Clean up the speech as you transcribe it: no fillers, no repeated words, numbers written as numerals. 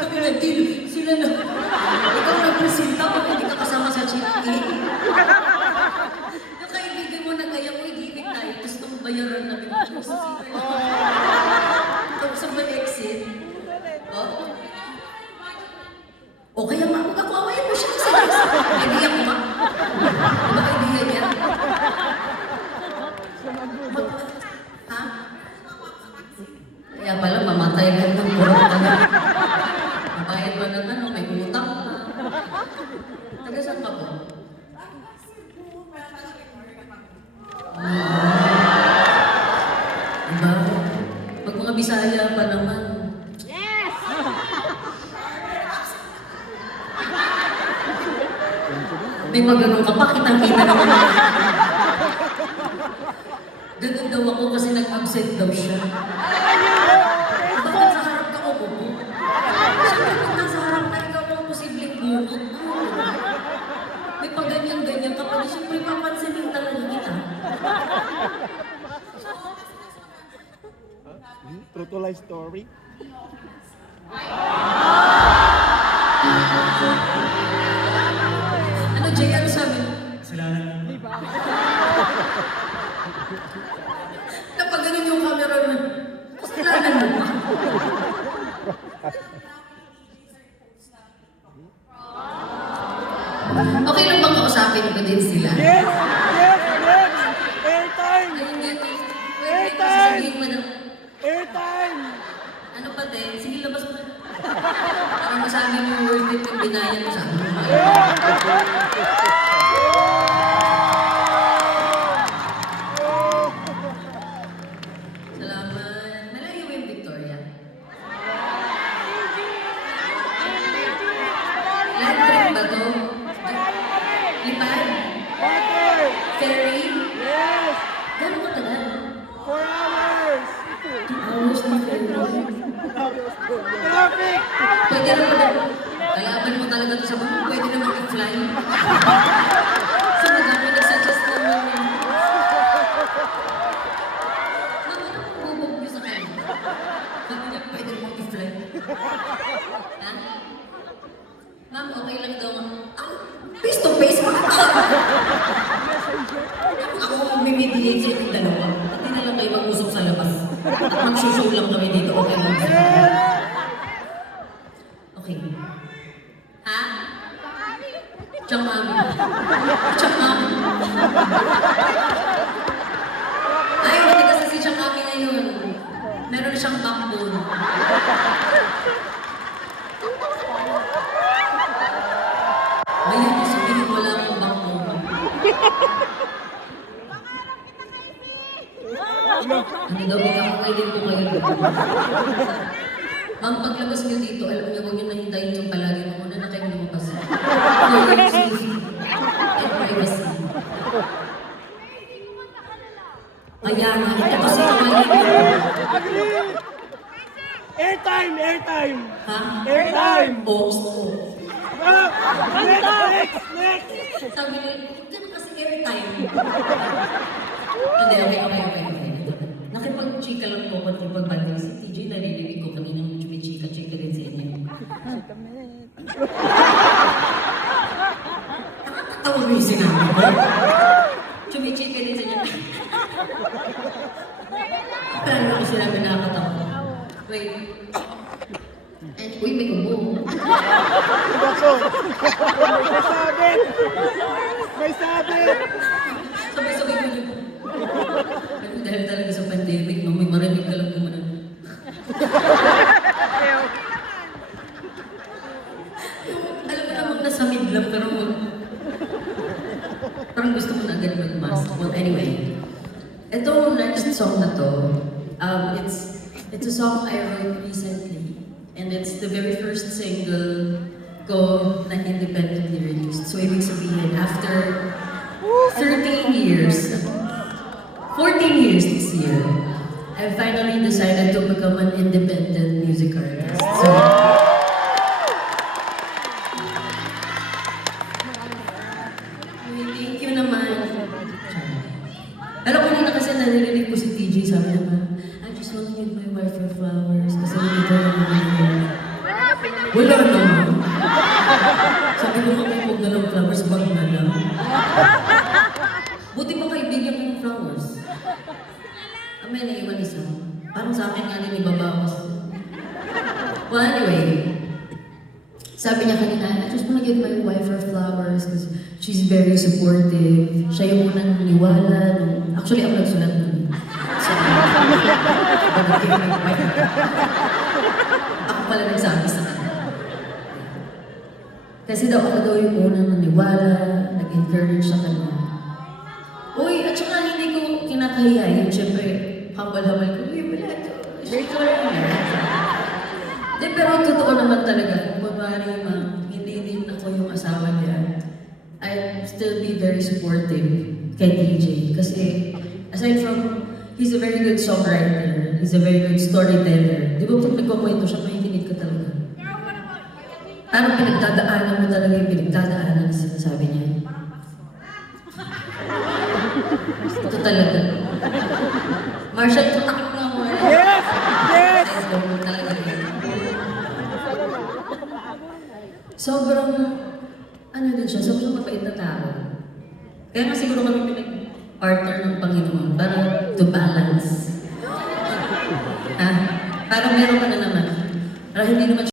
Sabi na, Till, sila na. Ikaw nagpresenta pag hindi ka kasama sa check-in. Yung kaibigan mo na kaya mo, igibig tayo, tapos nung bayaran namin. Tapos sa may exit. Oh. O kaya mag-awayan mo siya kasi idea ko ba? Ano ba idea niya? Ha? Kaya pala, mamatay ka ng puro ka na. Mabayad ba ng ano, may utang ka. Taga saan ka po? Diba? Pag mga Bisaya pa naman. Yes! May maganon ka pa, kitang-kita naman. Ganun daw ako kasi nag-absent daw siya. Bakit sa harap ka o bubo? Siyempre kung nasa harap ka, ikaw ang posibleng bubot. May pag-ganyan-ganyan ka pa, siyempre papansinin talaga kita. True to life story. Ano, Jay, ano sabi mo? Kasalanan mo. Kapag ganun yung camera mo, kasalanan mo ba? Okay lang bang kausapin ko din sila? Yes! Yes! Yes! Airtime! Ay, hindi. Wait, Airtime! sasabihin mo na. Airtime! Ano pa din? Sige, labas mo. Parang masabi mo worth it yung binaya mo sa akin. Salamat. Malayo yung Victoria. Land trip ba to? Lipad? Water! Ferry? Yes! Gano'n ka tagal? 4 hours! 2 hours na ferry. Traffic! Pwede naman na. Kalaban mo talaga ito sa mga. Pwede naman i-fly. Sa madami nagsuggest naman. Mama, ano kung bubog niyo sa kanya? Sabi niya, pwede naman i-fly. Ha? Ma'am, okay lang daw. Face to face, ako ang mimediate sa inyong dalawa. Hindi na lang kayo mag-usap sa labas. At mag-show lang kami dito. Okay lang. Okay. Ha? Chamami. Chamami. Ay, hindi kasi si Chamami ngayon. Meron siyang backbone. Ngayon, sabihin wala akong backbone. Ano daw, ikakakay din po kayo. Ma'am, paglabas niyo dito, alam niyo, huwag niyo nahintayin yung palagi mo muna na kayo lumabas. For your safety and privacy. Kaya nga, ito kasi kawalin niyo. Agree! Airtime! Airtime! Ha? Airtime! Box. Ah! Next! Next! Sabi niyo, ganun kasi airtime. Hindi, okay. Nakipag-chika lang po, nakipag-banding si TJ, narinig ko kanina chumika-chika din sa inyo. Nakakatawa mo yung sinabi ko. Chumika din sa inyo. Parang ako sinabi nakakatawa. Wait. And, uy, may ubo. Bakso! May sabit! May sabit! Sabay-sabay ko niyo po. Dahil talaga sa pandemic, no, may marinig ka lang naman. Alam mo namang nasa midlap ka naman. Parang gusto mo na agad mag-mask. Well, anyway. Ito next song na to, it's a song I wrote recently. And it's the very first single ko na independently released. So ibig sabihin, after 13 years, 14 years this year, I finally decided to become an independent music artist. So, thank you naman. Alam ko na kasi narinig ko si TJ, sabi naman, I just want to give my wife her flowers kasi hindi ko naman. Wala naman. Sabi ko nga kayo huwag na lang flowers, bag na lang. Buti pa kaibigan ko yung flowers. May naiwan isa. Parang sa akin nga din ibabawas. Well, anyway, sabi niya kanina, I just wanna give my wife her flowers because she's very supportive. Siya yung unang naniwala. Actually, ako nagsulat nun. So, I'm gonna give my wife her. Ako pala nagsabi sa kanya. Kasi daw ako daw yung unang naniwala, nag-encourage sa kanya. Uy, at saka hindi ko kinakahiya yun. Siyempre, hambal-hambal ko, uy, wala to. Shake ko lang yan. De, pero totoo naman talaga, kung babae hindi din ako yung asawa niya, I'd still be very supportive kay DJ. Kasi, aside from, he's a very good songwriter, he's a very good storyteller. Di ba pag nagkukwento siya, makikinig ka talaga. Parang pinagdadaanan mo talaga yung pinagdadaanan na sinasabi niya. Ito talaga. Marshall, tutak mo nga mo. Yes! Yes! Ito talaga yun. Sobrang, ano din siya, sobrang mapait na tao. Kaya nga siguro kami pinag-partner ng Panginoon para to balance. Parang meron ka na naman. Para hindi naman